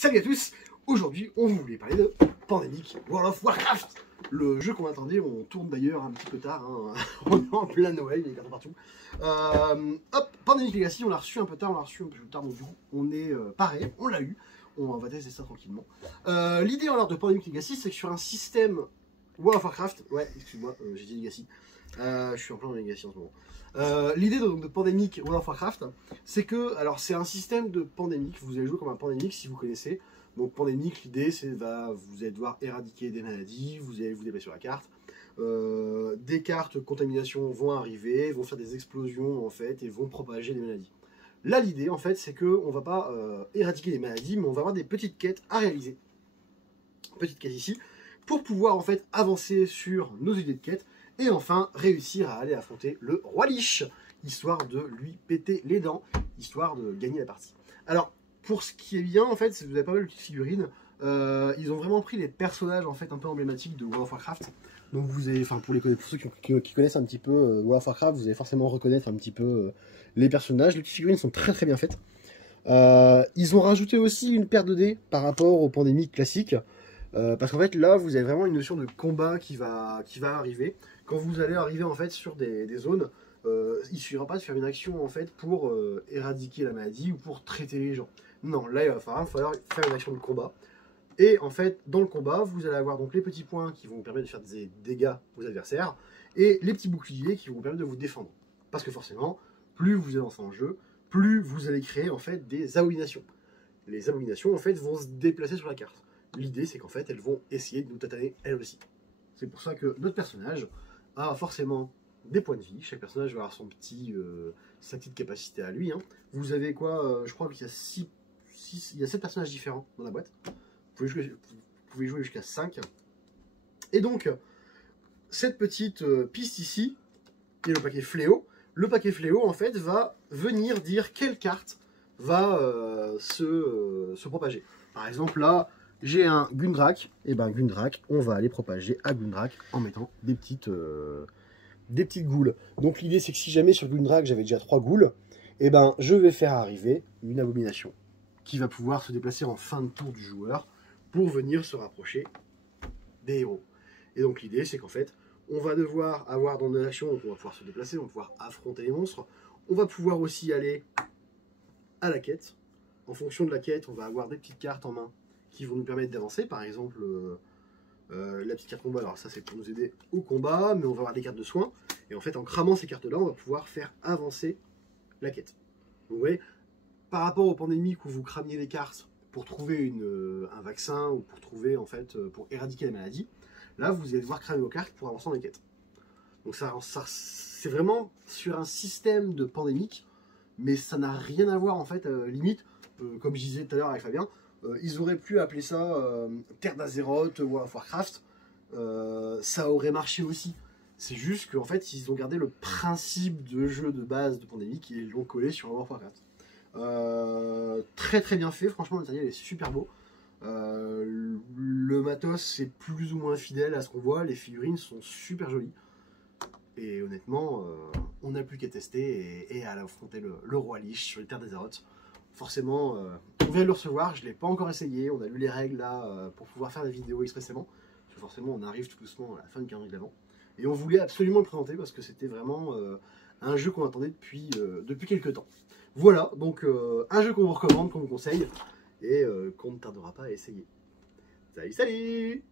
Salut à tous. Aujourd'hui, on voulait parler de Pandemic World of Warcraft. Le jeu qu'on attendait, on tourne d'ailleurs un petit peu tard, hein. On est en plein Noël, il y a des cartons partout. Hop, Pandemic Legacy, on l'a reçu un peu tard, donc du coup, on est pareil, on l'a eu. On va tester ça tranquillement. L'idée alors de Pandemic Legacy, c'est que sur un système World of Warcraft, ouais, excuse-moi, j'ai dit Legacy. Je suis en plein Legacy en ce moment. L'idée de Pandemic World of Warcraft, c'est que, alors c'est un système de Pandemic, vous allez jouer comme un Pandemic si vous connaissez. Donc Pandemic, l'idée c'est vous allez devoir éradiquer des maladies, vous allez vous déplacer sur la carte. Des cartes contamination vont arriver, vont faire des explosions en fait et vont propager des maladies. Là l'idée en fait c'est qu'on ne va pas éradiquer des maladies, mais on va avoir des petites quêtes à réaliser. Petite quête ici, pour pouvoir en fait avancer sur nos idées de quête et enfin réussir à aller affronter le roi Lich, histoire de lui péter les dents, histoire de gagner la partie. Alors pour ce qui est bien en fait, c'est que vous avez pas mal de petites figurines, ils ont vraiment pris les personnages en fait un peu emblématiques de World of Warcraft. Donc vous avez, enfin pour ceux qui connaissent un petit peu World of Warcraft, vous allez forcément reconnaître un petit peu les personnages. Les petites figurines sont très bien faites. Ils ont rajouté aussi une paire de dés par rapport au Pandémique classique. Parce qu'en fait là vous avez vraiment une notion de combat qui va arriver. Quand vous allez arriver en fait sur des zones, il ne suffira pas de faire une action en fait pour éradiquer la maladie ou pour traiter les gens. Non, là il va falloir faire une action de combat. Et en fait dans le combat vous allez avoir donc les petits points qui vont vous permettre de faire des dégâts aux adversaires et les petits boucliers qui vont vous permettre de vous défendre. Parce que forcément, plus vous avancez dans le jeu, plus vous allez créer en fait des abominations. Les abominations en fait vont se déplacer sur la carte. L'idée, c'est qu'en fait, elles vont essayer de nous tataner elles aussi. C'est pour ça que notre personnage a forcément des points de vie. Chaque personnage va avoir sa petite capacité à lui. Hein. Vous avez quoi je crois qu'il y a 7 personnages différents dans la boîte. Vous pouvez jouer jusqu'à 5. Et donc, cette petite piste ici, qui est le paquet fléau. Le paquet fléau, en fait, va venir dire quelle carte va se propager. Par exemple, là, j'ai un Gundrak, et ben Gundrak, on va aller propager à Gundrak en mettant des petites goules. Donc l'idée c'est que si jamais sur Gundrak j'avais déjà 3 goules, et ben je vais faire arriver une abomination qui va pouvoir se déplacer en fin de tour du joueur pour venir se rapprocher des héros. Et donc l'idée c'est qu'en fait, on va devoir avoir dans nos actions, donc on va pouvoir se déplacer, on va pouvoir affronter les monstres, on va pouvoir aussi aller à la quête. En fonction de la quête, on va avoir des petites cartes en main qui vont nous permettre d'avancer, par exemple la petite carte combat, alors ça c'est pour nous aider au combat, mais on va avoir des cartes de soins, et en fait en cramant ces cartes là, on va pouvoir faire avancer la quête. Donc vous voyez, par rapport aux pandémiques où vous cramiez les cartes pour trouver un vaccin, ou pour trouver en fait, pour éradiquer la maladie, là vous allez devoir cramer vos cartes pour avancer dans les quêtes. Donc ça c'est vraiment sur un système de pandémique, mais ça n'a rien à voir en fait, limite, comme je disais tout à l'heure avec Fabien, ils auraient pu appeler ça Terre d'Azeroth, World of Warcraft, ça aurait marché aussi. C'est juste qu'en fait, ils ont gardé le principe de jeu de base de Pandemic et ils l'ont collé sur World of Warcraft. Très bien fait, franchement, le matériel est super beau. Le matos, c'est plus ou moins fidèle à ce qu'on voit, les figurines sont super jolies. Et honnêtement, on n'a plus qu'à tester et à affronter le roi Lich sur les terres d'Azeroth. Forcément, on vient de le recevoir, je ne l'ai pas encore essayé, on a lu les règles là pour pouvoir faire des vidéos expressément. Parce que forcément, on arrive tout doucement à la fin du calendrier de l'Avent. Et on voulait absolument le présenter parce que c'était vraiment un jeu qu'on attendait depuis quelques temps. Voilà, donc un jeu qu'on vous recommande, qu'on vous conseille et qu'on ne tardera pas à essayer. Salut, salut!